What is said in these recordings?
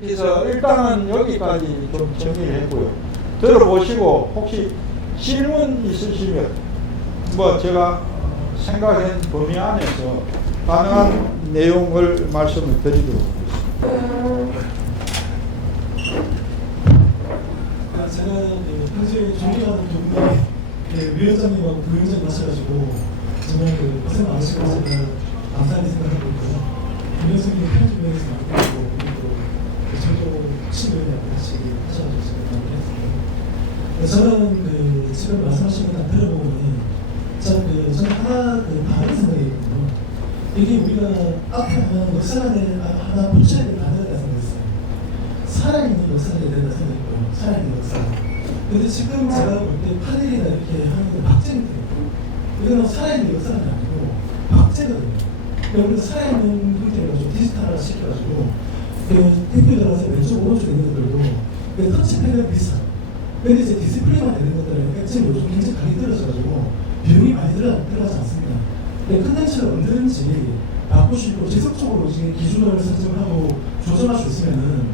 그래서 일단은 여기까지 좀 정리를 했고요. 들어보시고 혹시 질문 있으시면 뭐 제가 생각한 범위 안에서 가능한 내용을 말씀을 드리도록 하겠습니다. 제가 평소에 존경하는 분이 위원장님하고 부위원장님 하셔가지고 정말 고생 많으시고 제가 감사하게 생각하고 있고요. 김영수님 편집위원회에서 맡고 그리고 저도 친구들하고 같이 하셔가지고 제가 마무리했습니다. 저는 지금 말씀하신 거 다 들어보면 저는 하나 다른 생각이 있거든요. 이게 우리가 앞에 하면 역사관에 하나 붙여야 될 단어가 생겼어요. 살아있는 역사가 된다 생각했고요. 살아있는 역사. 근데 지금 제가 볼 때 파넬이나 이렇게 하는 게 박제는 돼요. 이거는 살아있는 역사가 아니고 박제거든요. 그래서 살아있는 형태로 좀 디지털화 시켜가지고 대표 들어가서 왼쪽 오른쪽 있는 것들도 터치 패널 비슷해요. 근데 이제 디스플레이만 되는 것들은 지금 요즘 굉장히 가격이 떨어져가지고 비용이 많이 들어가지 않습니다. 근데 컨텐츠를 언제든지 바꾸시고 지속적으로 이제 기준을 설정하고 조정할 수 있으면은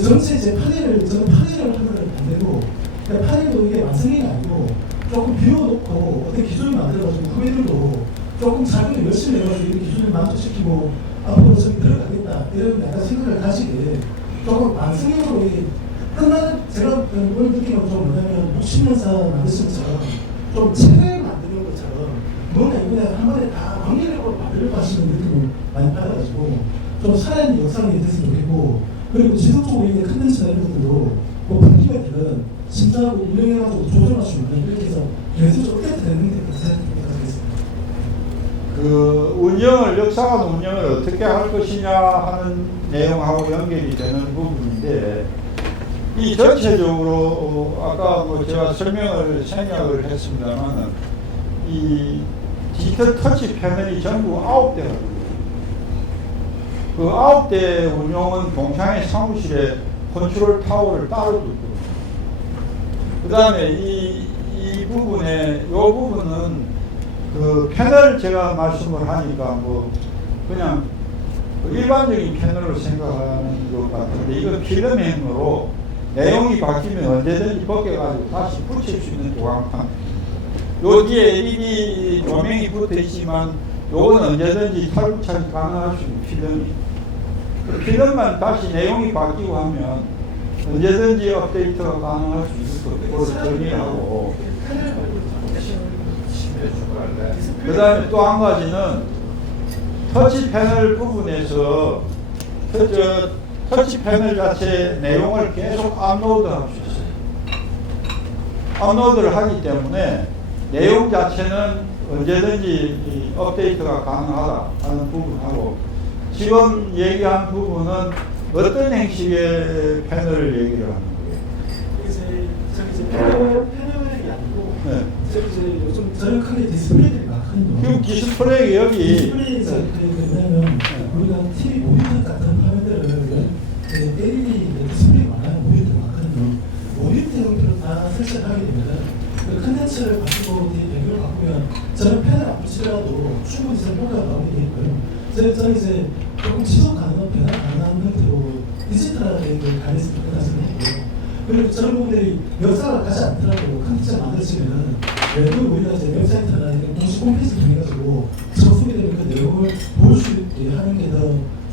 전체 이제 저는 파넬을 하는 건 안 되고 파넬도 이게 완성이 아니고 조금 비워놓고 어떤 기준을 만들어가지고 후배들도 조금 자기를 열심히 해가지고 이 기준을 만족시키고 앞으로 저기 들어가겠다 이런 약간 생각을 가지게 조금 완성형으로 끝나는 제가 오늘 느끼는 건 좀 뭐냐면 60년사 만드신 것처럼 좀 책을 만드는 것처럼 뭔가 이번에 한 번에 다 광리력으로 만들려고 하시는 느낌을 많이 받아가지고 좀 살아있는 역사가 됐으면 좋겠고 그리고 지속적으로 이게 컨텐츠나 이런 것들도 뭐 분기가들은 심사하고 운영해가지고 조정할 수 있는 이렇게 해서 계속 어떻게 되는 게 생각하겠습니다. 운영을 역사관 운영을 어떻게 할 것이냐 하는 내용하고 연결이 되는 부분인데 이 전체적으로 아까 뭐 제가 생략을 했습니다만은 이 디지털 터치 패널이 전부 9대가 그 9대 운용은 동창회 사무실에 컨트롤 타워를 따로 두고 그 다음에 이 부분에 요 부분은 그 패널 제가 말씀을 하니까 뭐 그냥 일반적인 패널로 생각하는 것 같은데 이건 필름행으로 내용이 바뀌면 언제든지 벗겨가지고 다시 붙일 수 있는 도강판. 요 뒤에 LED 조명이 붙어 있지만 요건 언제든지 탈부착이 가능할 수 있는 필름이. 그 필름만 다시 내용이 바뀌고 하면 언제든지 업데이트가 가능할 수 있는 것으로 정리하고. 그 다음에 또 한 가지는 터치 패널 부분에서 터치 패널 자체 내용을 계속 업로드 할 수 있어요. 업로드를 하기 때문에 내용 자체는 언제든지 업데이트가 가능하다 하는 부분하고 지금 얘기한 부분은 어떤 형식의 패널을 얘기를 하는 거예요? 저기 패널이 아니고 저기 요즘 저렴하게 디스플레이들이 많거든요. 그 디스플레이 여기 디스플레이에서 뭐냐면 우리가 TV 모니터 같은 화면들을 LED 디스플레이 많아요. 모니터 많거든요. 모니터 형태로 다 설치하게 되면 그 컨텐츠를 바꾸고 배경을 바꾸면 저는 패널 안 붙이더라도 충분히 저는 효과가 나오게 되어 있고요. 저는 이제 조금 지속 가능한 패널 가능한 형태로 디지털하게 가능성이 끝났으면 했고요. 그리고 저런 분들이 역사를 가지 않더라도 컨텐츠를 만들어지면은 외부 우리가 이제 웹사이트나 공식 홈페이지 통해가지고 접속이 되면 그 내용을 볼 수 있게 하는 게 더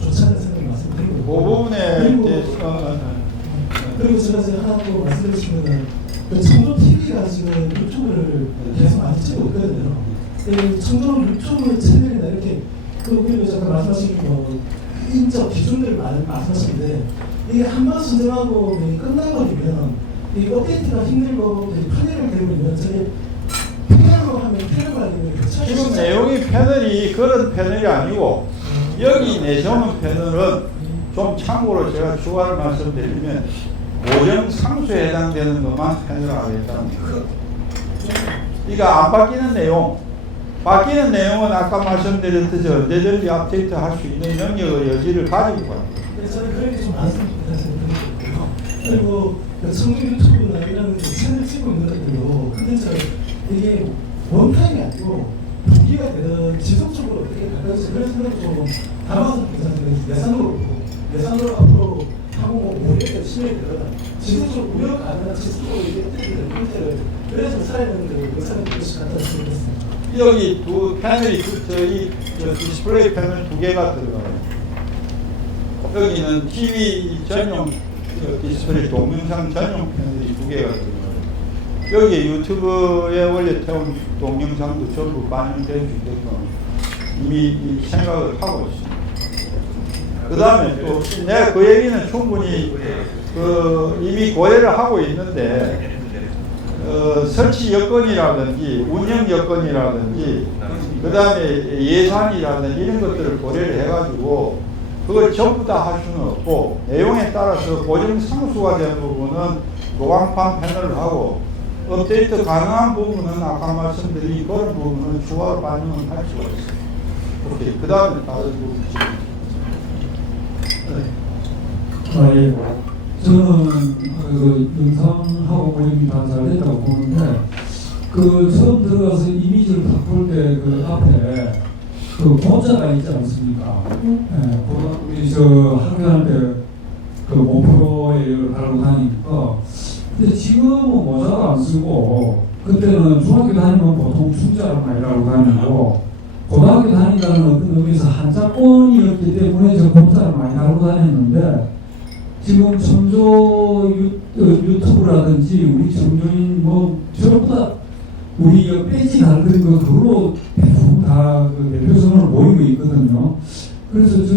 좋지 않은 생각을 말씀드리고 그 부분에 대해서 그리고 제가 이제 하나 또 말씀드리시면은 청조 TV가 지금 유튜브를 계속 많이 찍고 있거든요. 청조 유튜브 채널이나 이렇게 그리고 잠깐 말씀하신 인적 기준들을 말씀하시는데 이게 한 번 선정하고 끝나버리면 이 업데이트가 힘들고 패널을 대버리면 저게 패널로 하면 패널 관리는 지금 내용이 패널이 그런 패널이 아니고 여기 내세우는 패널은 좀 참고로 제가 추가를 말씀드리면 고정 상수에 해당되는 것만 패널하겠다는 거예요. 이거 안 바뀌는 내용, 바뀌는 내용은 아까 말씀드렸듯이 언제든지 업데이트 할 수 있는 능력의 여지를 가지고 가요. 저는 그런 게 좀 많습니다. 그리고 청주 유튜브나 이런 채널 찍고 있는 것들도 컨텐츠가 이게 원타임이 아니고 분기가 되는 지속적으로 어떻게 가까워서 그런 생각을 좀 담아서 괜찮습니다. 예산으로 앞으로 하고 시민들은 지속적으로 운영 가능한 지속적으로 이게 뜨는 형태를 그래서 살아있는 그 영상을 볼 수 있다고 생각했습니다. 여기 두 패널이 저희 디스플레이 패널 두 개가 들어가요. 여기는 TV 전용 디스플레이 동영상 전용 패널이 두 개가 들어가요. 여기 유튜브에 원래 태운 동영상도 전부 반영될 수 있게끔 이미 생각을 하고 있습니다. 그 다음에 또 내가 그 얘기는 충분히 이미 고려를 하고 있는데 설치 여건이라든지 운영 여건이라든지 그 다음에 예산이라든지 이런 것들을 고려를 해가지고 그걸 전부 다 할 수는 없고 내용에 따라서 고정 상수가 된 부분은 도광판 패널을 하고 업데이트 가능한 부분은 아까 말씀드린 그런 부분은 추가로 반영을 할 수가 있어요. 오케이. 그 다음에 다른 부분. 예. 저는 그 영상하고 모임이 다 잘 됐다고 보는데 그 처음 들어가서 이미지를 바꿀 때 그 앞에 그 모자가 있지 않습니까? 예, 우리 저 학교 다닐 때그 모표에 달고 다니니까 근데 지금은 모자도 안 쓰고 그때는 중학교 다니면 보통 숫자를 많이 달고 다니고 고등학교 다닌다는 어떤 의미에서 한자권이었기 때문에 저 공자를 많이 달고 다녔는데 지금 청조 유튜브라든지 우리 청조인 뭐 전부 다 우리 배지 달던 거 그걸로 대부분 다그 대표성을 보이고 있거든요. 그래서 저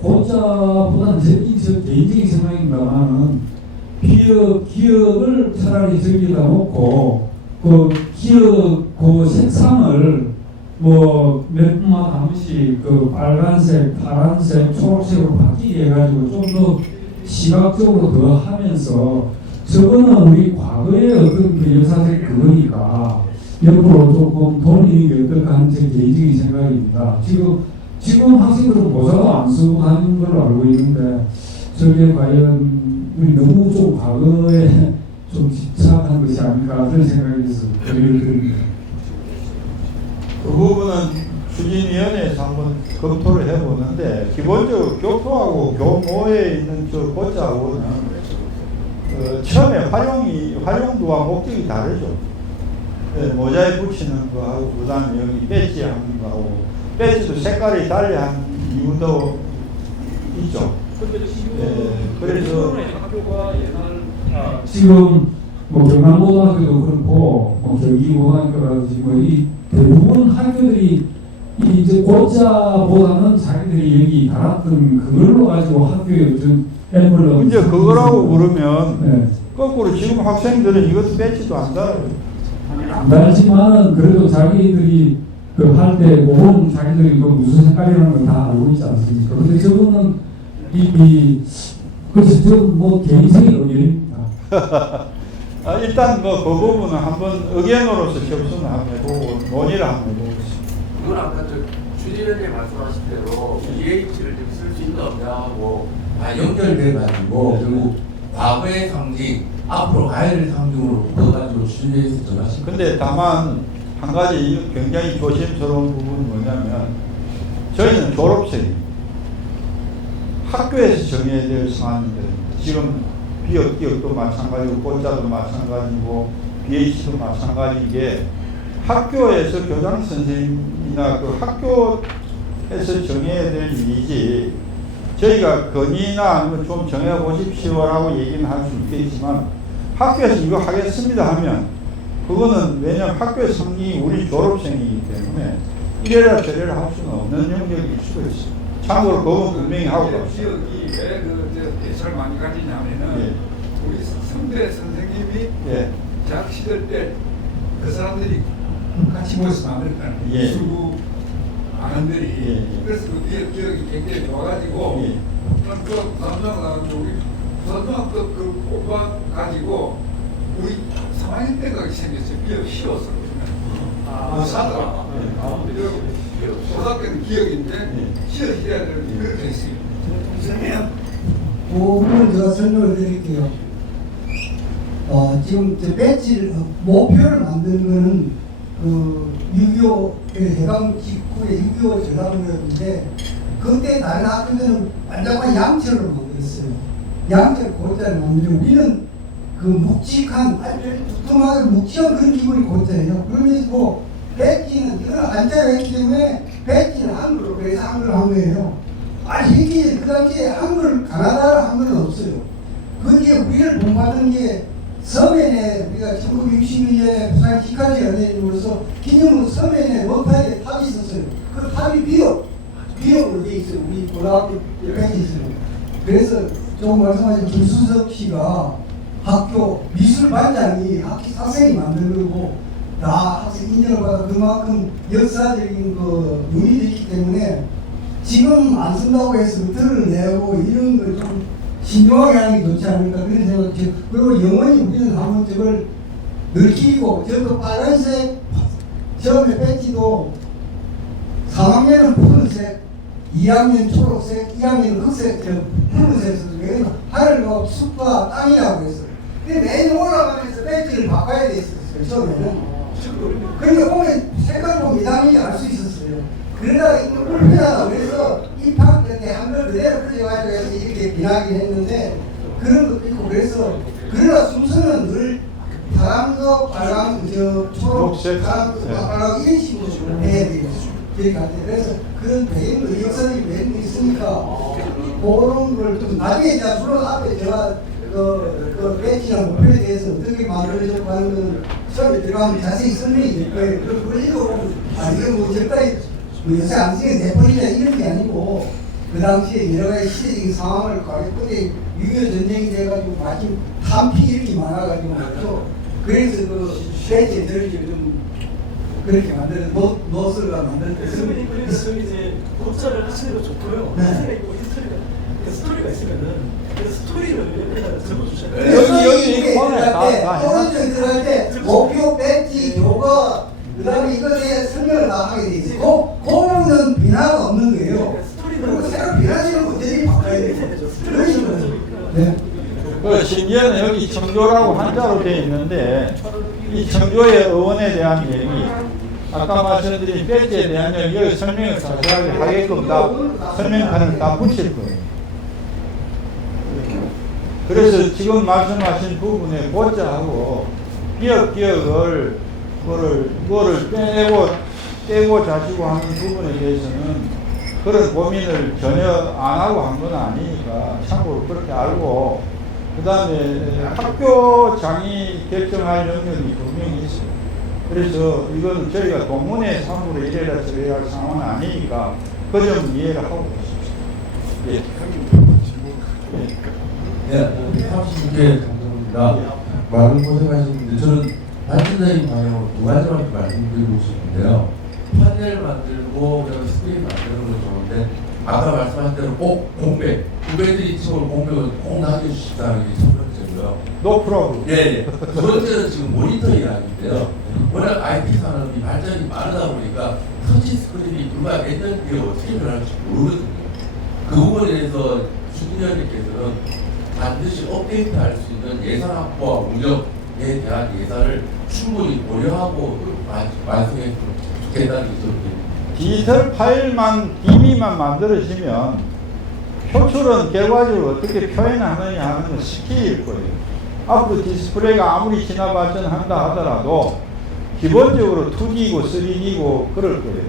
고자보다는 제 개인적인 생각입니다만은 기억을 차라리 저기다 놓고 그 기억 그 색상을 뭐 몇 분마다 한 번씩 그 빨간색, 파란색, 초록색으로 바뀌게 해가지고 좀 더 시각적으로 더 하면서 저거는 우리 과거의 어떤 그 역사적 그거니까 옆으로 조금 돌리는 게 어떨까 하는 제 개인적인 생각입니다. 지금 학생들은 모자도 안 쓰고 다니는 걸로 알고 있는데 저게 과연 우리 너무 좀 과거에 좀 집착한 것이 아닌가 그런 생각이 들어서 의견을 드립니다. 그 부분은 추진위원회에서 한번 검토를 해보는데 기본적으로 교토하고 교모에 있는 저 고자하고는 처음에 활용도와 목적이 다르죠. 모자에 붙이는 거하고 그 다음에 여기 배지 하는 거하고 배지도 색깔이 달리한 이유도 있죠. 그래서 지금 뭐 경남고등학교도 그렇고 뭐 경기고등학교라든지 뭐 이 대부분 학교들이 이제 고자보다는 자기들이 여기 달았던 그걸로 가지고 학교에 어떤 엠블럼 이제 그거라고 그러면 네. 거꾸로 지금 학생들은 이것도 배지도 안 달아요. 안 달지만은 그래도 자기들이 그 할 때 그건 자기들이 그 무슨 색깔이라는 걸 다 알고 있지 않습니까? 근데 저분은 이미 그래서 저뭐 개인적인 의견입니다. 일단 뭐 그 부분은 한번 의견으로서 협선을 한번 해보고 논의를 한번 해보겠습니다. 이건 아까 저 추진위원님 말씀하신 대로 EH를 좀 쓸 수 있나 없냐 하고 다 연결돼가지고 결국 과거의 상징, 앞으로 가야 될 상징으로 묶어가지고 추진위에서 정하신 근데 다만 한 가지 굉장히 조심스러운 부분은 뭐냐면 저희는 졸업생입니다. 학교에서 정해야 될 상황인데 지금 비역기역도 마찬가지고 꽃자도 마찬가지고 BH도 마찬가지게 학교에서 교장 선생님이나 그 학교에서 정해야 될 일이지 저희가 건의나 아니면 좀 정해보십시오라고 얘기는 할 수 있겠지만 학교에서 이거 하겠습니다 하면 그거는 왜냐하면 학교의 성인이 우리 졸업생이기 때문에 이래라 저래라 할 수는 없는 영역일 수가 있어요. 참고로 그건 분명히 하고 갑시다. 지역이 왜 대사를 많이 가지냐면은 우리 성대 선생님이 대학 시절 때 그 사람들이 같이 모여서 만들었다는 거예요. 수구 아는들이 그래서 그 기억이 굉장히 좋아가지고 그 부산중학교 나가지고 우리 부산중학교 그 오빠 가지고 우리 3학년 때가 생겼어요. 기억 쉬웠어. 못 사더라. 고등학교는 기억인데 쉬어야 되는 그렇게 했어요. 그 부분 제가 설명을 드릴게요. 지금 저 배지를 목표를 만드는 거는 그 6.25 해방 직후에 6.25 전람회였는데 그때 다른 학교들은 완전한 양철로 만들었어요. 양쪽 고자를 만들고 우리는 그 묵직한 아주 두툼하게 묵직한 그런 기분이 고자예요. 그러면서 뭐 배지는 이건 안자가 있기 때문에 배지는 한글로 그래서 한글로 한 거예요. 아니 이게 그 당시에 한글 가나다 한글은 없어요. 거기에 우리를 본받은 게 서면에 우리가 1961년에 부산 기까지 연예인으로서 기념으로 서면에 원파에 탑이 있었어요. 그 탑이 비역으로 돼 있어요. 우리 고등학교 옆에 있어요. 그래서 조금 말씀하신 김수석 씨가 학교 미술반장이 학생이 만든 거고 다 학생 인정을 받아 그만큼 역사적인 그 눈이 있기 때문에 지금 안 쓴다고 해서 드러내고 이런 걸 좀 신중하게 하는 게 좋지 않을까 그런 생각이 들어요. 그리고 영원히 우리는 한번 저걸 늙히고 저거 빨간색 처음에 배지도 3학년은 푸른색 2학년 초록색 2학년 흑색 붉은색에서 하늘과 숲과 땅이라고 했어요. 근데 매년 올라가면서 배지를 바꿔야 됐었어요. 처음에는. 그러니까 보면 색깔 보면 이상하게 알 수 있었어요. 그러다가 이거 불편하다고 그래서 입학 때 한글 그대로 그려가지고 해서 이렇게 비나긴 했는데 그런 것도 있고 그래서 그러나 순서는 늘 파란거 빨강 초록 파란거 빨강 이런 식으로 해야 돼요. 그래서 그런 배경도 역사적인 배경도 있으니까 그런 걸 좀 나중에 이제 물론 앞에 제가 그 배지나 목표에 대해서 어떻게 만들어졌고 하는 건 처음에 들어가면 자세히 설명이 될 거예요. 그걸 읽어보면 이게 뭐 적당히 요새 안 쓰는 내포리나 이런 게 아니고 그 당시에 여러 가지 시대적인 상황을 그때 6.25 전쟁이 돼가지고 마침 탄피 이렇게 많아가지고 그래서 그 배지들을 좀 그렇게 만드는 노스가 만드는 그래서 이제 독자를 하시는 거 좋고요. 네. 스토리가 있으면은 그 스토리를 여기다가 적어주셔야 여기 다 오른쪽에 들어갈 때 목표 배지 교과 그다음에 이거에 설명을 다 하게 돼 있어요. 그거는 비난가 없는 거예요. 그리고 새로 비난하시는 분들이 바꿔야 돼요. 그런 식으로. 네. 그 심지어는 여기 청조라고 한자로 되어 있는데 이 청조의 어원에 대한 얘기 아까 말씀드린 배지에 대한 여기 설명을 자세하게 하게끔 다 설명하는 다 붙일 거예요. 그래서 지금 말씀하신 부분에 고자하고 기억을 그거를 떼고 자시고 하는 부분에 대해서는 그런 고민을 전혀 안 하고 한 건 아니니까 참고로 그렇게 알고 그 다음에 학교장이 결정할 영역이 분명히 있어요. 그래서 이건 저희가 동문회 3으로 이래라 저래야 할 상황은 아니니까 그 점 이해를 하고 있습니다. 네, 30개 감사합니다. 많은 고생하셨는데 저는 발전적인 방향으로 두 가지만 말씀드리고 싶은데요. 판넬 만들고 그다음에 스크린 만드는 건 좋은데 아까 말씀하신 대로 꼭 공백, 후배들이 치고 공백을 꼭 남겨주십사는 게 첫 번째고요. 노프로브. 예. 두 번째는 지금 모니터링하는데요. 워낙 IT 산업이 발전이 빠르다 보니까 터치 스크린이 불과 몇 년 뒤에 어떻게 변할지 모르거든요. 그 부분에 대해서 주부장님께서는 반드시 업데이트할 수 있는 예산 확보와 운영에 대한 예산을 충분히 고려하고 완성해 좋겠다는 게 저는 디지털 파일만 DB만 만들어지면 표출은 결과적으로 어떻게 표현하느냐 하는 건 스킬일 거예요. 앞으로 디스플레이가 아무리 진화 발전한다 하더라도 기본적으로 2D고 3D고 그럴 거예요.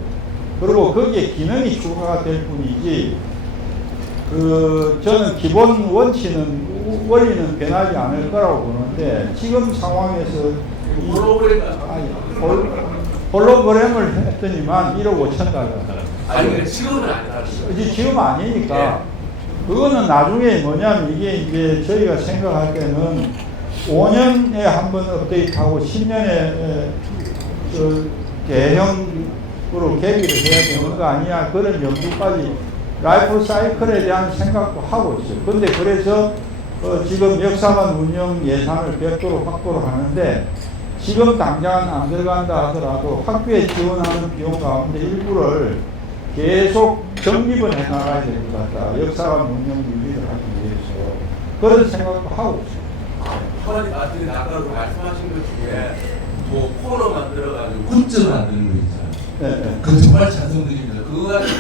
그리고 거기에 기능이 추가가 될 뿐이지 저는 기본 원리는 변하지 않을 거라고 보는데 지금 상황에서 홀로그램을 했더니만 1억 5천 달러. 아니 지금은 아니다. 이제 지금 아니니까 그거는 나중에 뭐냐면 이게 이제 저희가 생각할 때는 5년에 한 번 업데이트하고 10년에 대형으로 계기를 해야 되는 거 아니냐 그런 연구까지 라이프 사이클에 대한 생각도 하고 있어요. 근데 그래서 지금 역사관 운영 예산을 별도로 확보를 하는데 지금 당장 안 들어간다 하더라도 학교에 지원하는 비용 가운데 일부를 계속 적립을 해나가야 될 것 같다. 역사관 운영 유지를 하기 위해서 그런 생각도 하고 있어요. 한마디 말씀드린 아까 말씀하신 것 중에 뭐 코너 만들어가지고 굿즈 만드는 거 있잖아요. 네. 그 정말 찬성드립니다. 그거 가지고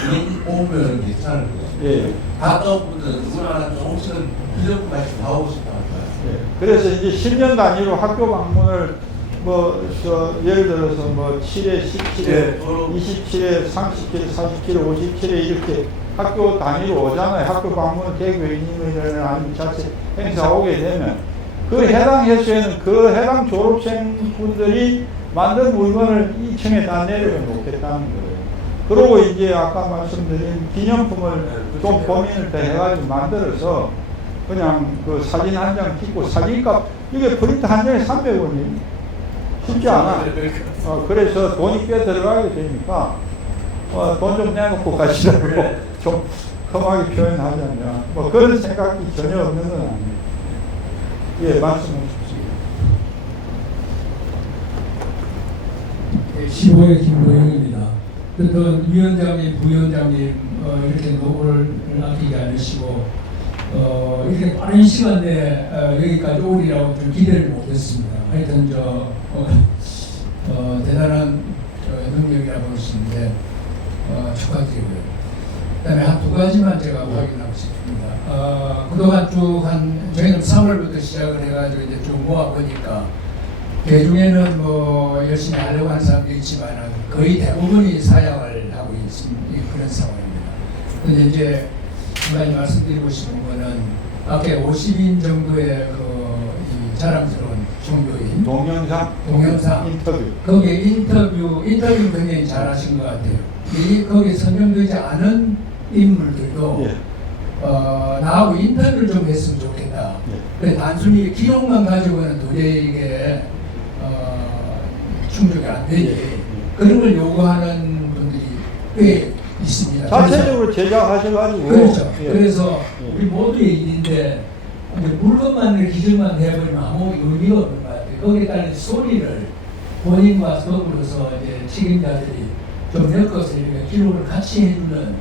오면 괜찮을 것 같아요. 예. 갔다 온 분들은 누구나 조금씩은 이력까지 다 오고 싶다 할까요? 예. 그래서 이제 10년 단위로 학교 방문을 예를 들어서 7회, 17회, 예, 27회, 37회, 47회, 57회 이렇게 학교 단위로 오잖아요. 학교 방문 대교인이나 아니면 자체 행사 오게 되면 그 해당 횟수에는 그 해당 졸업생 분들이 만든 물건을 2층에 다 내려 놓겠다는 거예요. 그리고 이제 아까 말씀드린 기념품을 좀 고민을 더 해가지고 만들어서 그냥 그 사진 한 장 찍고 사진값 이게 프린트 한 장에 300원이에요. 쉽지 않아. 그래서 돈이 꽤 들어가게 되니까 돈 좀 내놓고 가시라고 좀 험하게 표현하자면 그런 생각이 전혀 없는 건 아니에요. 예, 말씀해 주십시오. 15회 김도영입니다. 어떤 위원장님, 부위원장님 이렇게 노고를 아끼지 않으시고 이렇게 빠른 시간 내에 여기까지 오리라고 좀 기대를 못했습니다. 하여튼 대단한 능력이라고 볼 수 있는데 축하드리고요. 그다음에 한 두 가지만 제가 확인하고 싶습니다. 그동안 쭉 저희는 3월부터 시작을 해가지고 이제 쭉 모아보니까 그 중에는 열심히 하려고 하는 사람도 있지만 거의 대부분이 사양을 하고 있는 그런 상황입니다. 근데 이제 한 가지 말씀드리고 싶은 거는 아까 50인 정도의 이 자랑스러운 종교인 동영상 인터뷰 거기에 인터뷰 굉장히 잘하신 것 같아요. 거기에 선정되지 않은 인물들도 예. 나하고 인터뷰를 좀 했으면 좋겠다. 예. 단순히 기록만 가지고는 도저히 이게 충족이 안 되지. 예. 그런 걸 요구하는 분들이 꽤 있습니다. 자체적으로 제작하셔가지고 그렇죠. 예. 그래서 예. 우리 모두의 일인데 물건만 기술만 해버리면 아무 의미가 없는 것 같아요. 거기에 따른 소리를 본인과 더불어서 이제 책임자들이 좀 엮어서 이렇게 기록을 같이 해주는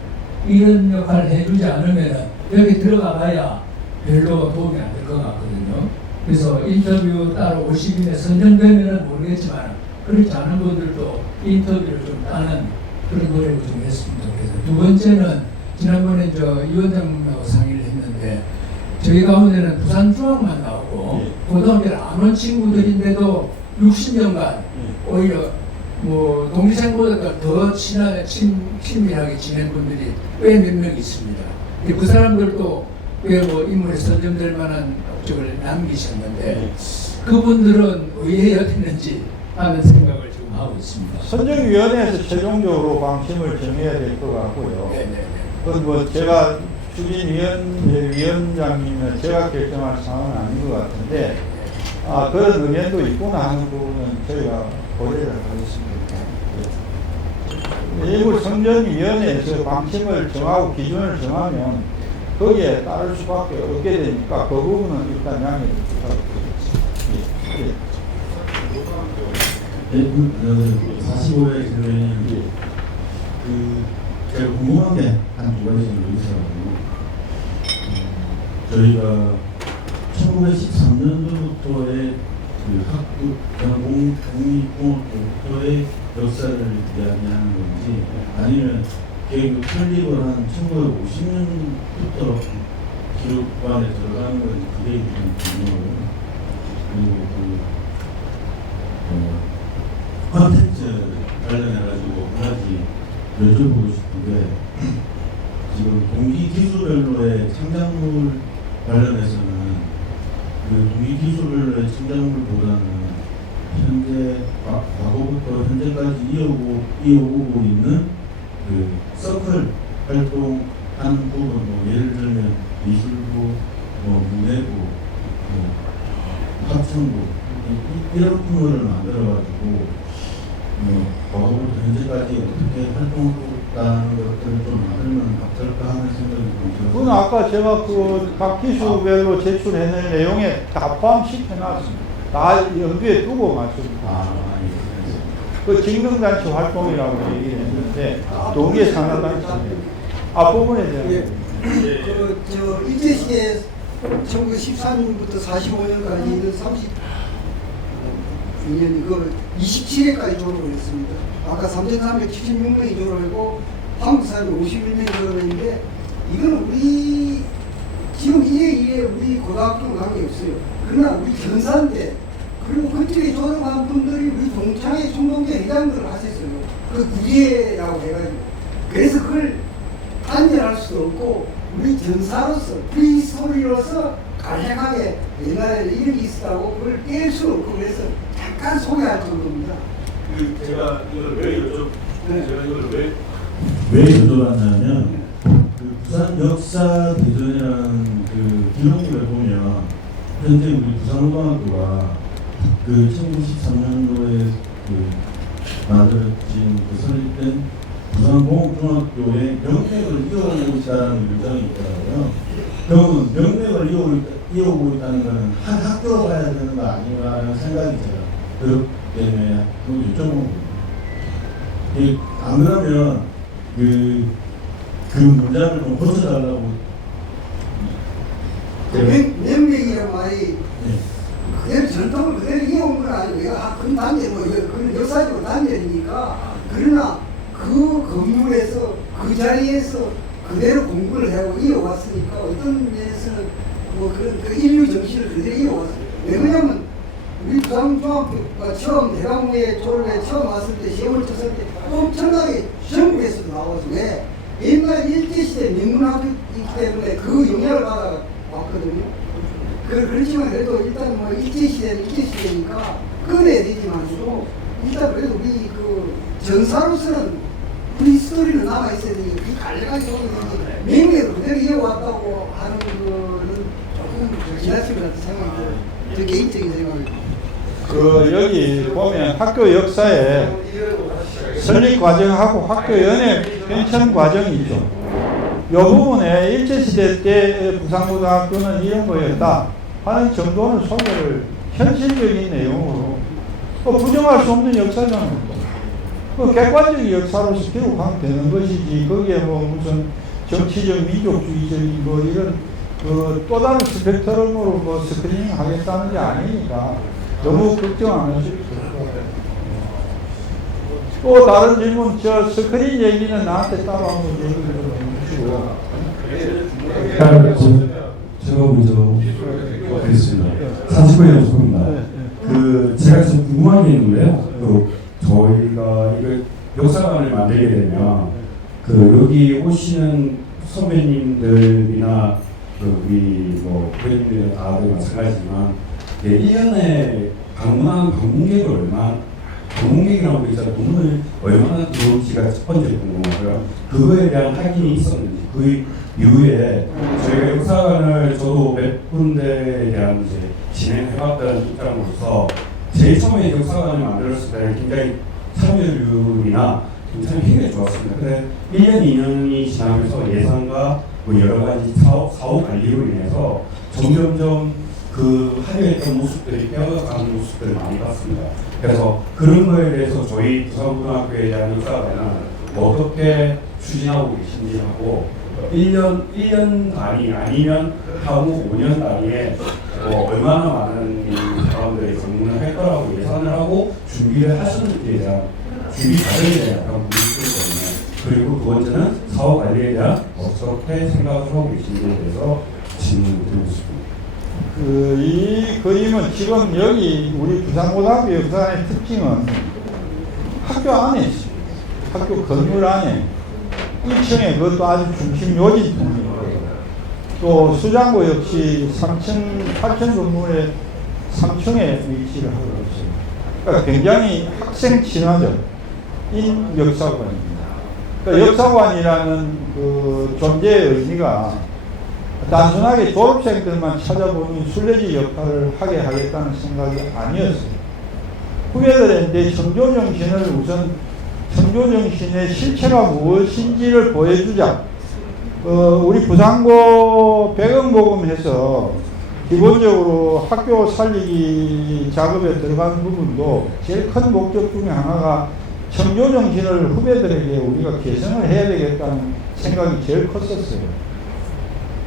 이런 역할을 해주지 않으면 여기 들어가 봐야 별로 도움이 안 될 것 같거든요. 그래서 인터뷰 따로 50인에 선정되면 모르겠지만 그렇지 않은 분들도 인터뷰를 좀 따는 그런 노력을 좀 했으면 좋겠어요. 두 번째는 지난번에 위원장님하고 상의를 했는데 저희 가운데는 부산중앙만 나오고 예. 고등학교를 안 온 친구들인데도 60년간 오히려 동기생보다 더 친밀하게 지낸 분들이 꽤 몇 명 있습니다. 그 사람들도 꽤 인물에 선정될 만한 업적을 남기셨는데 그분들은 왜 어땠는지 하는 생각을 지금 하고 있습니다. 선정위원회에서 최종적으로 방침을 정해야 될 것 같고요. 제가 위원장님은 제가 결정할 사항은 아닌 것 같은데 그런 의견도 있구나 하는 부분은 저희가 고려를 하겠습니다. 일부 선정위원회에서 방침을 정하고 기준을 정하면 거기에 따를 수밖에 없게 되니까 그 부분은 일단 양해를 부탁드리겠습니다. 45회 대회는 제가 궁금한 게 한 두 가지 정도 있어가지고 저희가 1913년도부터의 학부 전공 국립공학부터의 역사를 이야기하는 건지 아니면 개교 설립을 한 1950년부터 기록관에 들어가는 건지 그게 좀 궁금하고요. 그리고 콘텐츠 관련해가지고 한 가지 여쭤보고 싶은 게 지금 동기 기술별로의 창작물 관련해서는 동기 기술별로의 창작물보다는 현재 과거부터 현재까지 이어오고 있는 서클 활동하는 부분, 예를 들면 미술부, 문예부, 합창부 이런 부분을 만들어가지고 과거부터 현재까지 어떻게 활동하고 있다는 것들을 좀 만들면 어떨까 하는 생각이 들어요. 그건 아까 제가 각 기수별로 제출해낼 내용에 다 포함시켜놨습니다. 다 연두에 두고 말씀드립니다. 그 징금잔치 활동이라고 얘기를 했는데 동계 산하단체 앞부분에 대한 일제시대 1914년부터 45년까지 32년 27회까지 졸업을 했습니다. 아까 3,376명이 졸업했고 한국 사람이 51명이 졸업했는데 이건 우리 지금 이래 우리 고등학교는 관계없어요. 그러나 우리 전사인데 그리고 그쪽에 졸업한 분들이 우리 동창회 총동계 회장들을 하셨어요. 그 구제라고 해가지고. 그래서 그걸 단절할 수도 없고 우리 전사로서 프리스토리로서 간략하게 옛날에 이런 게 있었다고 그걸 뗄 수는 없고 그래서 잠깐 소개할 정도입니다. 제가 이걸 왜 네. 제가 이걸 왜 여쭤봤냐면 그 부산 역사 대전이라는 그 기록물에 보면 현재 우리 부산고등학교가 그 1913년도에 그 만들어진 그 설립된 부산공업중학교의 명맥을 이어오고 있다는 일정이 있더라고요. 그러면 명맥을 이어오고 있다는 것은 한 학교로 가야 되는 거 아닌가라는 생각이 들어요. 그렇기 때문에 그 여쭤본 겁니다. 안 그러면 그 문장을 좀 고쳐달라고. 명맥이란 말이 네. 그대로 전통을 그대로 이어온 건 아니고 내가 큰 단절 그런 역사적으로 단절이니까 그러나 그 건물에서 그 자리에서 그대로 공부를 하고 이어왔으니까 어떤 면에서는 뭐 그런 그 인류 정신을 그대로 이어왔어요. 왜 그러냐면 우리 부산중학교가 처음 대강호에 졸업에 처음 왔을 때 시험을 쳤을 때 엄청나게 전국에서도 나와서 왜 옛날 일제시대 명문학교이기 때문에 그 영향을 받아왔거든요. 그렇지만 그래도 일단 뭐 일제시대는 일제시대니까 끊어야 되지만서도 일단 그래도 우리 그 전사로서는 우리 스토리는 남아있어야 되니까 그 간략하게 명맥을 그대로 이어왔다고 하는 거는 조금 지나칠 것 같은 생각이 들어요. 저 개인적인 생각입니다. 그 여기 보면 학교 역사에 설립 과정하고 학교 연애 편찬 과정이 있죠. 이 부분에 일제시대 때 부산고등학교는 이런 거였다 하는 정도는 소개를 현실적인 내용으로 부정할 수 없는 역사잖아요. 객관적인 역사로서 기록하면 되는 것이지 거기에 뭐 무슨 정치적 민족주의적인 뭐 이런 또 다른 스펙트럼으로 뭐 스크리닝 하겠다는 게 아니니까 너무 걱정 안 하셔도 될 것 같아요. 또 다른 질문, 저 스크린 얘기는 나한테 따로 한번 얘기를 좀 해주시고. 제가 먼저 드리겠습니다. 39회 연속입니다. 제가 좀 궁금한 게 있는데요. 저희가 이거 역사관을 만들게 되면 여기 오시는 선배님들이나 우리 뭐 부모님들이나 다들 마찬가지지만 1년에 방문한 방문객을 방문객이라고 있잖아요. 돈을 얼마나 들어올지가 첫 번째 궁금하고요. 그거에 대한 확인이 있었는지 그 이후에 저희가 역사관을 저도 몇 군데에 대한 이제 진행해봤다는 입장으로서 제일 처음에 역사관을 만들었을 때 굉장히 참여율이나 굉장히 굉장히 좋았습니다. 근데 1년, 2년이 지나면서 예산과 뭐 여러 가지 사업 관리로 인해서 점점점 그 하려했던 모습들이 빼어가는 모습들을 많이 봤습니다. 그래서 그런 거에 대해서 저희 부산고등학교에 대한 역사관은 어떻게 추진하고 계신지 하고 1년 단위 아니면 향후 5년 단위에 얼마나 많은 사람들이 방문을 할 거라고 예산을 하고 준비를 하셨는지에 대한 준비 과정에 대한 약간 궁금했거든요. 그리고 두 번째는 사업 관리에 대한 어떻게 생각을 하고 계신지에 대해서 질문을 드리고 싶습니다. 이 그림은 지금 여기 우리 부산고등학교 역사관의 특징은 학교 안에 있습니다. 학교 건물 안에 1층에 그것도 아주 중심 요진통이에요. 또 수장고 역시 3층, 8층 건물의 3층에 위치를 하고 있어요. 그러니까 굉장히 학생 친화적 인 역사관입니다. 그러니까 역사관이라는 그 존재의 의미가 단순하게 졸업생들만 찾아보는 순례지 역할을 하게 하겠다는 생각이 아니었어요. 후배들한테 청조정신을 우선 청조정신의 실체가 무엇인지를 보여주자. 우리 부산고 배경보금해서 기본적으로 학교 살리기 작업에 들어가는 부분도 제일 큰 목적 중에 하나가 청조정신을 후배들에게 우리가 개선을 해야 되겠다는 생각이 제일 컸었어요.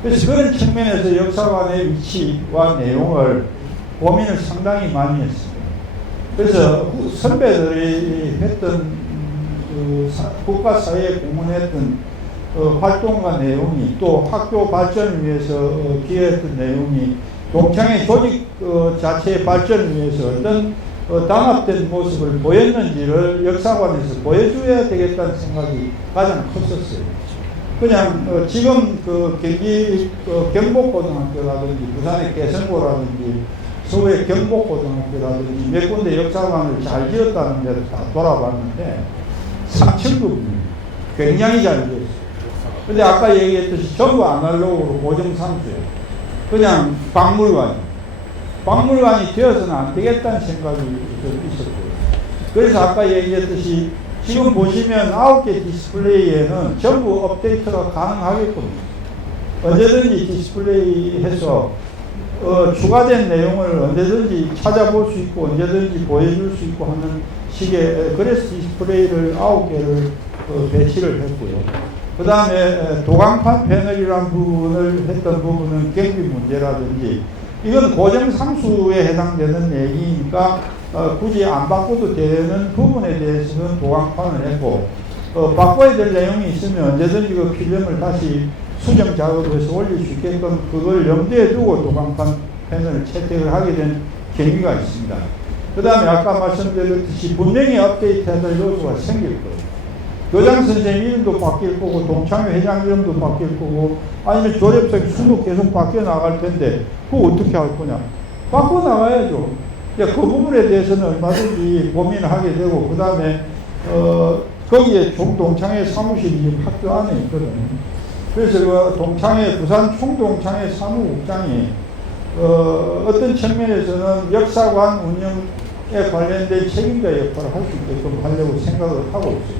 그래서 그런 측면에서 역사관의 위치와 내용을 고민을 상당히 많이 했습니다. 그래서 선배들이 했던 국가사회에 공헌했던 활동과 내용이 또 학교 발전을 위해서 기여했던 내용이 동창회 조직 자체의 발전을 위해서 어떤 단합된 모습을 보였는지를 역사관에서 보여줘야 되겠다는 생각이 가장 컸었어요. 그냥 지금 그 경기 경복고등학교라든지 부산의 개성고라든지 서울의 경복고등학교라든지 몇 군데 역사관을 잘 지었다는 데를 다 돌아봤는데 3층 부분이 굉장히 잘 지었어요. 근데 아까 얘기했듯이 전부 아날로그로 고정상수예요. 그냥 박물관이 되어서는 안 되겠다는 생각이 좀 있었고요. 그래서 아까 얘기했듯이 지금 보시면 9개 디스플레이에는 전부 업데이트가 가능하게끔 언제든지 디스플레이해서 추가된 내용을 언제든지 찾아볼 수 있고 언제든지 보여줄 수 있고 하는 식의 그래서 디스플레이를 9개를 배치를 했고요. 그 다음에 도강판 패널이라는 부분을 했던 부분은 경비 문제라든지 이건 고정상수에 해당되는 얘기니까 굳이 안 바꿔도 되는 부분에 대해서는 도강판을 했고 바꿔야 될 내용이 있으면 언제든지 그 필름을 다시 수정 작업해서 올릴 수 있게끔 그걸 염두에 두고 도강판 패널을 채택을 하게 된 계기가 있습니다. 그 다음에 아까 말씀드렸듯이 분명히 업데이트해야 될 요소가 생길 거예요. 교장 선생님 이름도 바뀔 거고 동창회 회장 이름도 바뀔 거고 아니면 조립생 수도 계속 바뀌어 나갈 텐데 그거 어떻게 할 거냐? 바꿔 나가야죠. 그 부분에 대해서는 얼마든지 고민을 하게 되고 그 다음에 거기에 총동창회 사무실이 지금 학교 안에 있거든요. 그래서 그 동창회 부산 총동창회 사무국장이 어떤 측면에서는 역사관 운영에 관련된 책임자 역할을 할 수 있게끔 하려고 생각을 하고 있어요.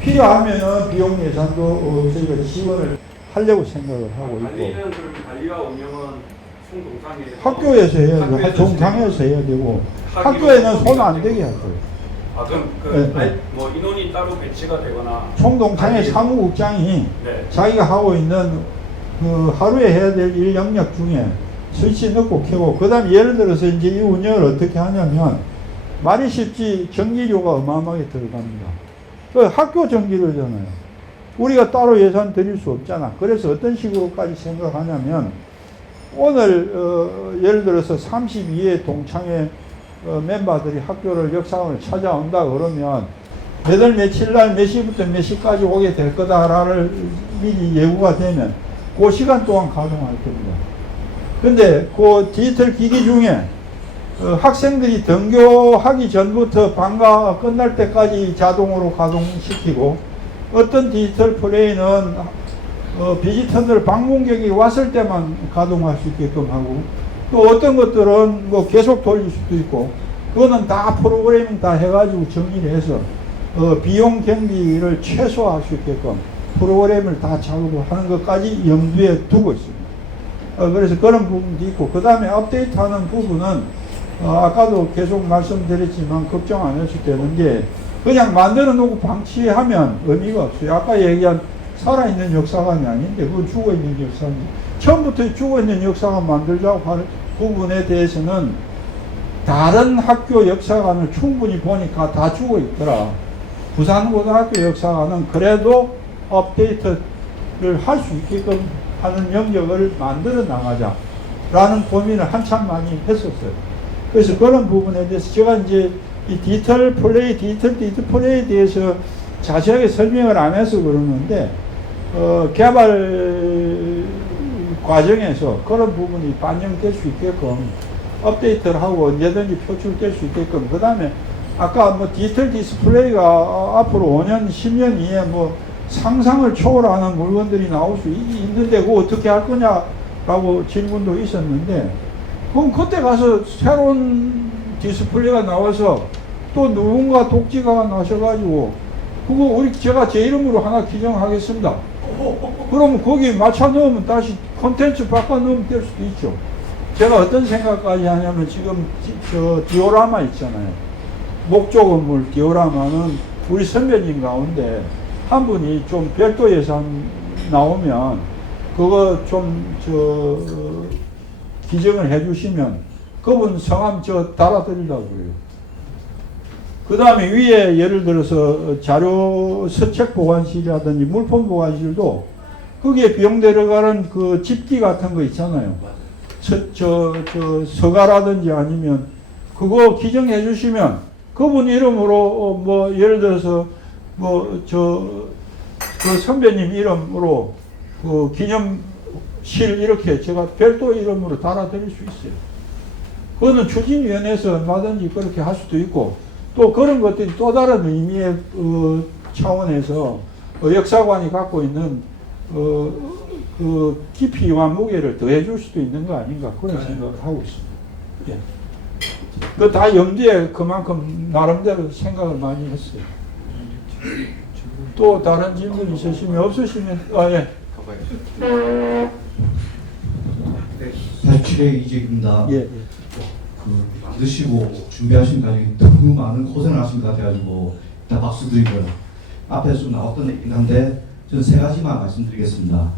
필요하면은 비용 예산도 저희가 지원을 하려고 생각을 하고 있고. 관리는 그럼 관리와 운영은 총동창회 학교에서 해야 되고, 동창회에서 해야 되고, 학교에는 손 안 대게 할 거예요. 아 그럼 뭐 인원이 따로 배치가 되거나 총동창회 사무국장이 네. 자기가 하고 있는 그 하루에 해야 될 일 영역 중에 스위치 넣고 켜고, 그 다음에 예를 들어서 이제 이 운영을 어떻게 하냐면 말이 쉽지 전기료가 어마어마하게 들어갑니다. 그 학교 전기료잖아요. 우리가 따로 예산 드릴 수 없잖아. 그래서 어떤 식으로까지 생각하냐면 오늘 예를 들어서 32회 동창회 멤버들이 학교를 역사관을 찾아온다 그러면 몇월 며칠 날 몇 시부터 몇 시까지 오게 될 거다라는 미리 예고가 되면 그 시간 동안 가동할 겁니다. 근데 그 디지털 기기 중에 학생들이 등교하기 전부터 방과 끝날 때까지 자동으로 가동시키고 어떤 디지털 플레이는 비지터들 방문객이 왔을 때만 가동할 수 있게끔 하고 또 어떤 것들은 뭐 계속 돌릴 수도 있고 그거는 다 프로그래밍 다 해가지고 정리를 해서 비용 경비를 최소화할 수 있게끔 프로그램을 다 작업을 하는 것까지 염두에 두고 있습니다. 그래서 그런 부분도 있고 그 다음에 업데이트하는 부분은 아까도 계속 말씀드렸지만 걱정 안 하셔도 되는 게 그냥 만들어 놓고 방치하면 의미가 없어요. 아까 얘기한 살아있는 역사관이 아닌데 그건 죽어있는 역사관이 처음부터 죽어있는 역사관 만들자고 하는 부분에 대해서는 다른 학교 역사관을 충분히 보니까 다 죽어있더라. 부산고등학교 역사관은 그래도 업데이트를 할 수 있게끔 하는 영역을 만들어 나가자 라는 고민을 한참 많이 했었어요. 그래서 그런 부분에 대해서 제가 이제 이 디지털 플레이에 대해서 자세하게 설명을 안 해서 그러는데 개발 과정에서 그런 부분이 반영될 수 있게끔 업데이트를 하고 언제든지 표출될 수 있게끔 그 다음에 아까 뭐 디지털 디스플레이가 앞으로 5년, 10년 이후에 뭐 상상을 초월하는 물건들이 나올 수 있는데 그거 어떻게 할 거냐라고 질문도 있었는데 그럼 그때 가서 새로운 디스플레이가 나와서 또 누군가 독지가가 나셔가지고 그거 제가 제 이름으로 하나 기증하겠습니다. 그러면 거기 맞춰 넣으면 다시 콘텐츠 바꿔 넣으면 될 수도 있죠. 제가 어떤 생각까지 하냐면 지금 저 디오라마 있잖아요. 목조 건물 디오라마는 우리 선배님 가운데 한 분이 좀 별도 예산 나오면 그거 좀 기증을 해주시면 그분 성함 달아드리려고 그래요. 그 다음에 위에 예를 들어서 자료 서책 보관실이라든지 물품 보관실도 거기에 비용 들어가는 그 집기 같은 거 있잖아요. 서가라든지 아니면 그거 기증해 주시면 그분 이름으로 뭐 예를 들어서 뭐 그 선배님 이름으로 그 기념실 이렇게 제가 별도 이름으로 달아드릴 수 있어요. 그거는 추진위원회에서 얼마든지 그렇게 할 수도 있고 또 그런 것들이 또 다른 의미의 차원에서 역사관이 갖고 있는 그 깊이와 무게를 더해 줄 수도 있는 거 아닌가 그런 생각을 하고 있습니다. 예. 그 다 염두에 그만큼 나름대로 생각을 많이 했어요. 또 다른 질문 있으시면 없으시면 예. 87회 이재입니다. 예. 그 만드시고 준비하신 과정이 너무 많은 고생을 하신 것 같아가지고 다 박수 드리고요. 앞에서 좀 나왔던 얘기긴 한데 저는 세 가지만 말씀드리겠습니다.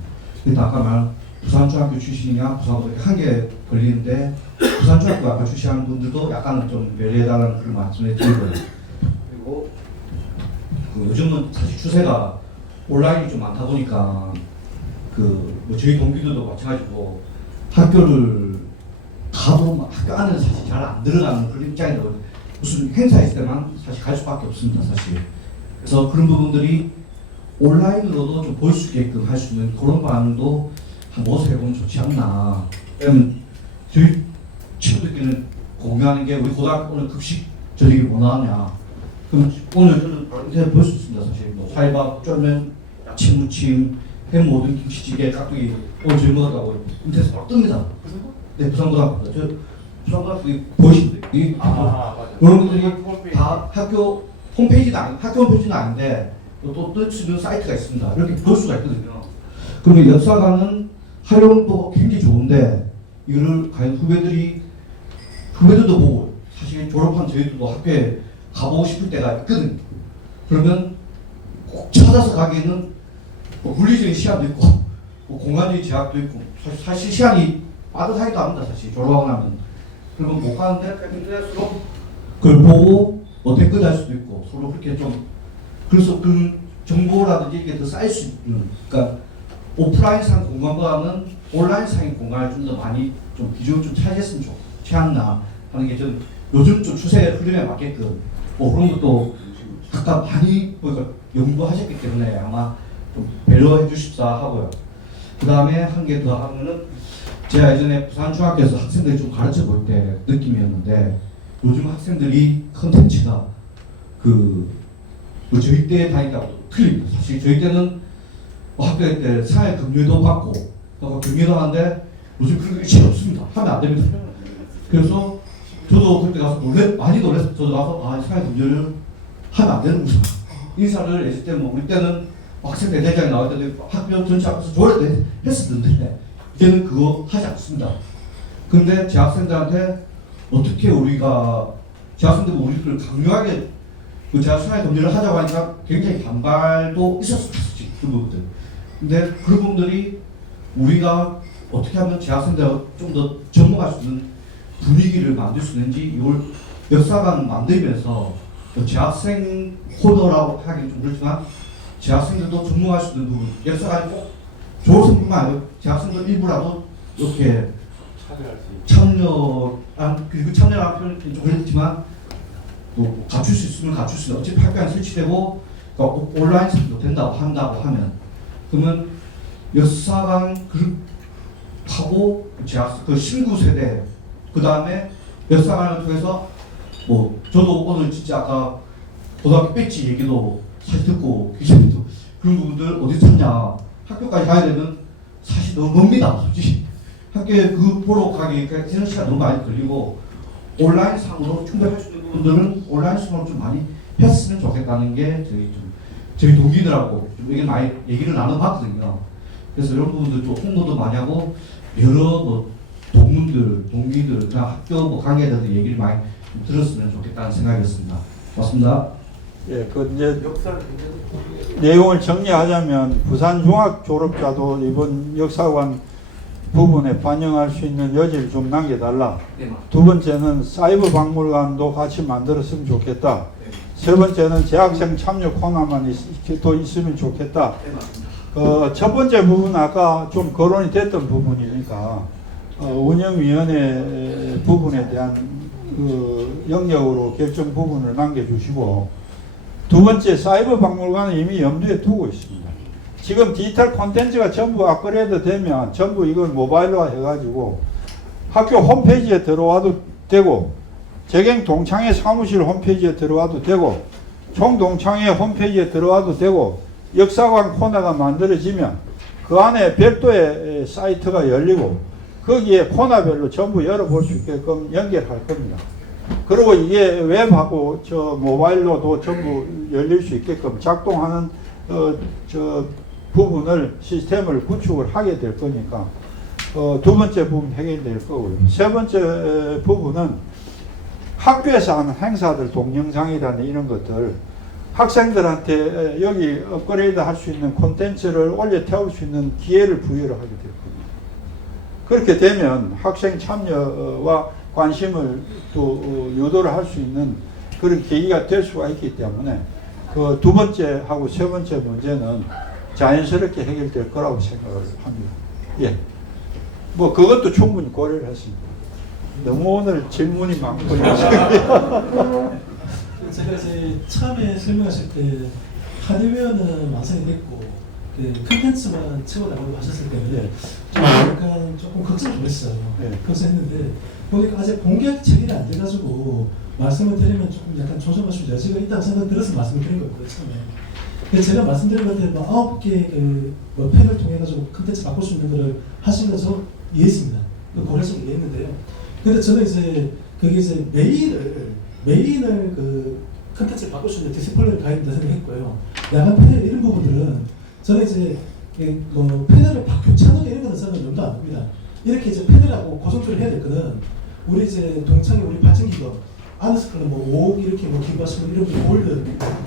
일단 아까 말 부산중학교 출신이냐 부산고등학교 한 개 걸리는데 부산중학교 아까 출신하는 분들도 약간은 좀 배려해달라는 그런 말씀을 드리고요. 그리고 그 요즘은 사실 추세가 온라인이 좀 많다 보니까 뭐 저희 동기들도 마찬가지고 학교를 가도 학교 안에는 사실 잘 안 들어가는 그런 입장이다. 무슨 행사 있을 때만 사실 갈 수밖에 없습니다, 사실. 그래서 그런 부분들이 온라인으로도 좀 볼 수 있게끔 할 수 있는 그런 반응도 한번 모색해보면 좋지 않나. 왜냐면 저희 친구들끼리는 공유하는 게 우리 고등학교 오늘 급식 저녁에 뭐 나왔냐. 그럼 오늘 저는 인터넷 볼 수 있습니다, 사실. 뭐 사이밥, 쫄면, 야채 무침, 햄 모든 김치찌개, 깍두기 오늘 저녁 먹었다고 인터넷에 막 뜹니다. 네, 부산고등학교. 저 부산고등학교 보이시는데 그런 분들이 다 학교 홈페이지는 학교 홈페이지는 아닌데 또 뜰 수 있는 사이트가 있습니다. 이렇게 볼 수가 있거든요. 그러면 역사관은 활용도 굉장히 좋은데 이거를 과연 후배들도 보고 사실 졸업한 저희들도 학교에 가보고 싶을 때가 있거든요. 그러면 꼭 찾아서 가기에는 뭐 물리적인 시간도 있고 뭐 공간적인 제약도 있고 사실 시간이 빠듯하기도 합니다. 사실 졸업하고 나면 그러면 못 가는데 인터넷으로 그걸 보고 뭐 댓글 달 수도 있고 서로 그렇게 좀 그래서 그 정보라든지 이게 더 쌓일 수 있는 그러니까 오프라인상 공간보다는 온라인상의 공간을 좀 더 많이 좀 비중을 좀 차지했으면 좋지 않나 하는 게 좀 요즘 좀 추세 흐름에 맞게끔 뭐 그런 것도 아까 많이 연구하셨기 때문에 아마 좀 배려해 주십사 하고요. 그 다음에 한 개 더 하면은 제가 예전에 부산중학교에서 학생들 좀 가르쳐 볼 때 느낌이었는데 요즘 학생들이 컨텐츠가 뭐 저희 때 다니다고 틀립니다. 사실 저희 때는 뭐 학교 때 사회 금융도 받고 금융도 하는데 요즘 그런 게 진짜 없습니다. 하면 안 됩니다. 그래서 저도 그때 가서 많이 놀랐어요. 저도 가서 사회 금융을 하면 안 되는구나. 인사를 했을 때 뭐 우리 때는 학생 대대장이 나올 때도 학교 전체 앞에서 조례도 했었는데 이제는 그거 하지 않습니다. 근데 제 학생들한테 어떻게 제 학생들이 우리를 강요하게 제가 사회 검열을 하자고 하니까 굉장히 반발도 있었습니다. 그 부분들. 근데 그런 부분들이 우리가 어떻게 하면 제 학생들 좀 더 접목할 수 있는 분위기를 만들 수 있는지 이걸 역사관 만들면서 제 학생 코너라고 하긴 좀 그렇지만 제 학생들도 접목할 수 있는 부분 역사관이 꼭 졸업생뿐만 아니라 제 학생들 일부라도 이렇게 참여한 그리고 참여한 표현이 좀 그렇지만 또 갖출 수 있으면 갖출 수 있는 어차피 학교에 설치되고 그러니까 온라인상도 된다고 한다고 하면 그러면 역사관 그룹하고 그 신구 세대 그 다음에 역사관을 통해서 뭐 저도 오늘 진짜 아까 고등학교 배지 얘기도 사실 듣고 기자님도 그런 부분들 어디 찾냐 학교까지 가야 되면 사실 너무 멉니다. 솔직히 학교에 그 보러 가기가 되는 시간 너무 많이 걸리고 온라인상으로 충분할 수 있는 부분들은 온라인상으로 좀 많이 했으면 좋겠다는 게 저희 동기들하고 좀 많이 얘기를 나눠봤거든요. 그래서 이런 부분들 좀 홍보도 많이 하고 여러 뭐 동기들, 그냥 학교 뭐 관계자들 얘기를 많이 들었으면 좋겠다는 생각이었습니다. 고맙습니다. 예, 이제 내용을 정리하자면 부산 중학 졸업자도 이번 역사관 부분에 반영할 수 있는 여지를 좀 남겨달라. 두 번째는 사이버 박물관도 같이 만들었으면 좋겠다. 세 번째는 재학생 참여 코너만 또 있으면 좋겠다. 첫 번째 부분은 아까 좀 거론이 됐던 부분이니까 운영위원회 부분에 대한 그 영역으로 결정 부분을 남겨주시고, 두 번째 사이버 박물관은 이미 염두에 두고 있습니다. 지금 디지털 콘텐츠가 전부 업그레이드 되면 전부 이걸 모바일화 해가지고 학교 홈페이지에 들어와도 되고, 재경 동창회 사무실 홈페이지에 들어와도 되고, 총동창회 홈페이지에 들어와도 되고, 역사관 코너가 만들어지면 그 안에 별도의 사이트가 열리고 거기에 코너별로 전부 열어볼 수 있게끔 연결할 겁니다. 그리고 이게 웹하고 저 모바일로도 전부 열릴 수 있게끔 작동하는 저 부분을 시스템을 구축을 하게 될 거니까 두 번째 부분 해결될 거고요. 세 번째 부분은 학교에서 하는 행사들, 동영상이라는 이런 것들 학생들한테 여기 업그레이드 할 수 있는 콘텐츠를 올려 태울 수 있는 기회를 부여를 하게 될 겁니다. 그렇게 되면 학생 참여와 관심을 또 유도를 할 수 있는 그런 계기가 될 수가 있기 때문에 그 두 번째하고 세 번째 문제는 자연스럽게 해결될 거라고 생각을 합니다. 예. 뭐 그것도 충분히 고려를 했습니다. 너무 오늘 질문이 많고 제가 이제 처음에 설명하실 때 하드웨어는 완성이 됐고 컨텐츠만 채워나가고 하셨을 때는 좀 약간 조금 걱정을 좀 했어요. 걱정했는데 보니까 아직 공개 체계가 안 돼가지고 말씀을 드리면 조금 약간 조정하실 여지가 있다고 생각 들어서 말씀을 드린 거고요, 처음에. 근데 제가 말씀드린 것 같아요. 9개의 뭐 펜을 통해 가지고 컨텐츠 바꿀 수 있는 거를 하신 거 저 이해했습니다. 고려해서 이해했는데요. 근데 저는 이제 그게 이제 메인을 그 컨텐츠를 바꿀 수 있는 디스플레이를 가야 된다 생각했고요. 야간 패널 이런 부분들은 저는 이제 패널을 교체하는 이런 거는 저는 염두 안 둡니다. 이렇게 이제 패널하고 고정조를 해야 되거든. 우리 이제 동창회 우리 발전기도 아너스클럽 뭐 5억 이렇게 뭐 기부하시면 이런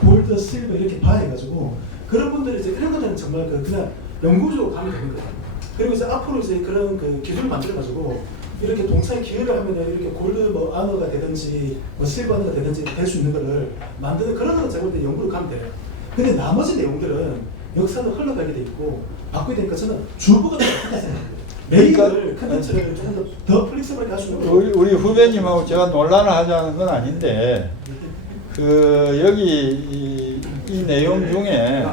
골드, 실버 이렇게 봐야 해가지고 그런 분들이 이제 이런 거는 정말 그냥 연구적으로 가면 되는 거예요. 그리고 이제 앞으로 이제 그런 그 기술을 만들어가지고 이렇게 동창회 기회를 하면 이렇게 골드 뭐 아너가 되든지 뭐 실버 아너가 되든지 될 수 있는 거를 만드는 그런 거는 제가 볼 때 연구를 가면 돼요. 근데 나머지 내용들은 역사는 흘러가게 돼 있고 바꾸게 되니까 저는 주부가 더 좋다 생각해요. 메인을 컨텐츠를 조금 더 플렉서블하게 할 수 있는 우리 후배님하고 제가 논란을 하자는 건 아닌데 여기 이 내용 중에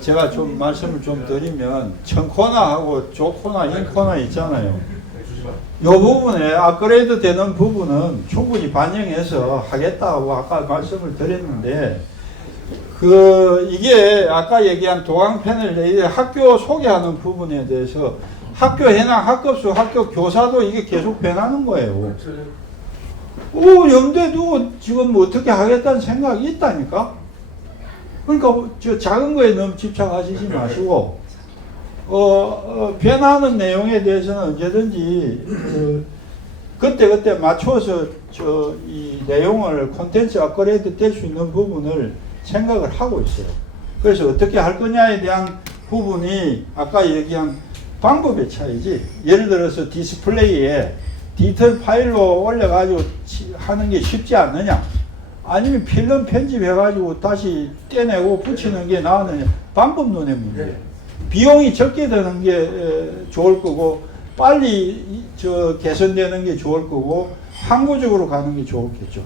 제가 좀 말씀을 좀 드리면 청코너하고 조코너, 인코너 있잖아요. 이 부분에 업그레이드 되는 부분은 충분히 반영해서 하겠다고 아까 말씀을 드렸는데 이게 아까 얘기한 도강 패널 학교 소개하는 부분에 대해서 학교 현황, 학급수, 학교 교사도 이게 계속 변하는 거예요. 염두에 두고 지금 어떻게 하겠다는 생각이 있다니까? 그러니까 저 작은 거에 너무 집착하시지 마시고 변하는 내용에 대해서는 언제든지 그때 맞춰서 이 내용을 콘텐츠 업그레이드 될 수 있는 부분을 생각을 하고 있어요. 그래서 어떻게 할 거냐에 대한 부분이 아까 얘기한 방법의 차이지. 예를 들어서 디스플레이에 디지털 파일로 올려가지고 하는 게 쉽지 않느냐, 아니면 필름 편집해가지고 다시 떼내고 붙이는 게 나으느냐, 방법론의 문제. 비용이 적게 드는 게 좋을 거고 빨리 개선되는 게 좋을 거고 항구적으로 가는 게 좋겠죠.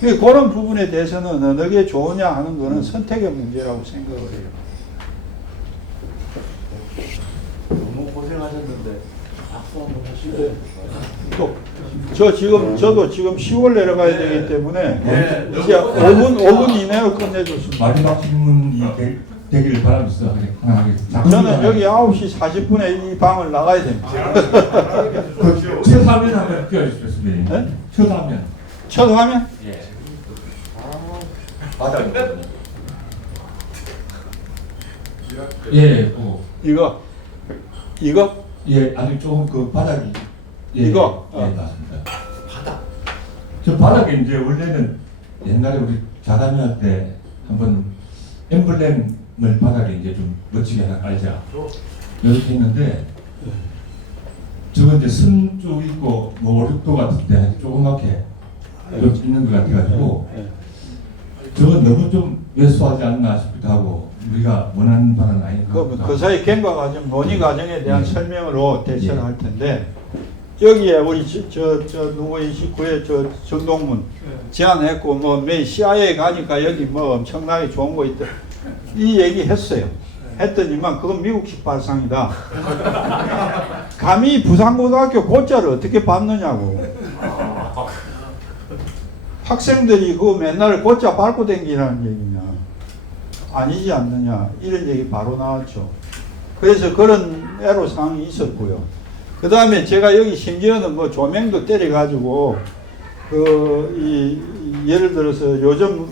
그런 부분에 대해서는 어느 게 좋으냐 하는 거는 선택의 문제라고 생각을 해요. 너무 고생하셨는데 박수 한번 하시고. 저도 지금 10월 내려가야 되기 때문에 이제 5분 이내로 끝내줬습니다. 마지막 질문이 되기를 바라면서 하나 하겠습니다. 저는 여기 9시 40분에 이 방을 나가야 됩니다. 첫 화면 한번 띄워주시겠습니다. 네? 첫 화면. 첫 화면? 예. 맞아. 예, 이거? 예, 아니 조금 그 바닥이. 예, 이거? 예, 맞습니다. 바닥. 저 바닥에 이제 원래는 옛날에 우리 자담회 때 한번 엠블렘을 바닥에 이제 좀 멋지게 하나 깔자 이렇게 했는데 저거 이제 선 쪽 있고 뭐 5, 6도 같은데 조그맣게 좀 있는 것 같아가지고 저건 너무 좀 왜소하지 않나 싶기도 하고 우리가 원하는 바는 아닌 것 같기도 그 하고. 사이 경과 과정, 논의 과정에 대한 네. 설명으로 대처를 네. 할 텐데 여기에 우리 저 누구 29회 저 정동문 제안했고 뭐 매일 CIA 가니까 여기 뭐 엄청나게 좋은 거 있다 이 얘기 했어요. 했더니만 그건 미국식 발상이다. 감히 부산고등학교 고짜를 어떻게 받느냐고. 학생들이 그 맨날 고짜 밟고 다니라는 얘기냐. 아니지 않느냐. 이런 얘기 바로 나왔죠. 그래서 그런 애로사항이 있었고요. 그 다음에 제가 여기 심지어는 뭐 조명도 때려가지고 예를 들어서 요즘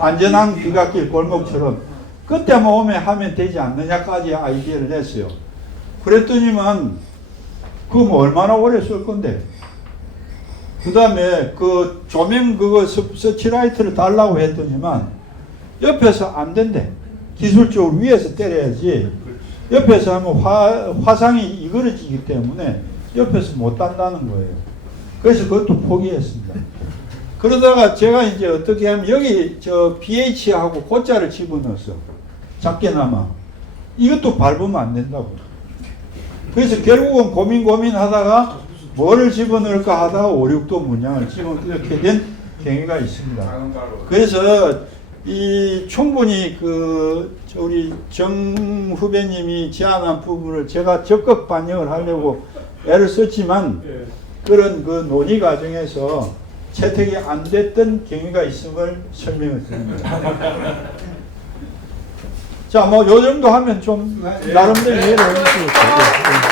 안전한 귀갓길 골목처럼 그때만 오면 하면 되지 않느냐까지 아이디어를 냈어요. 그랬더니만 그거 뭐 얼마나 오래 쓸 건데. 그 다음에 그 조명 그거 서치라이트를 달라고 했더니만 옆에서 안 된대. 기술적으로 위에서 때려야지. 옆에서 하면 화상이 이그러지기 때문에 옆에서 못 단다는 거예요. 그래서 그것도 포기했습니다. 그러다가 제가 이제 어떻게 하면 여기 저 BH하고 고자를 집어넣었어. 작게나마. 이것도 밟으면 안 된다고. 그래서 결국은 고민하다가 뭐를 집어넣을까 하다가 5, 6도 문양을 집어 이렇게 된 경위가 있습니다. 그래서 충분히 우리 정 후배님이 제안한 부분을 제가 적극 반영을 하려고 애를 썼지만 그런 그 논의 과정에서 채택이 안 됐던 경위가 있음을 설명을 드립니다. 자, 뭐 요 정도 하면 좀 나름대로 이해를 해주시겠어요.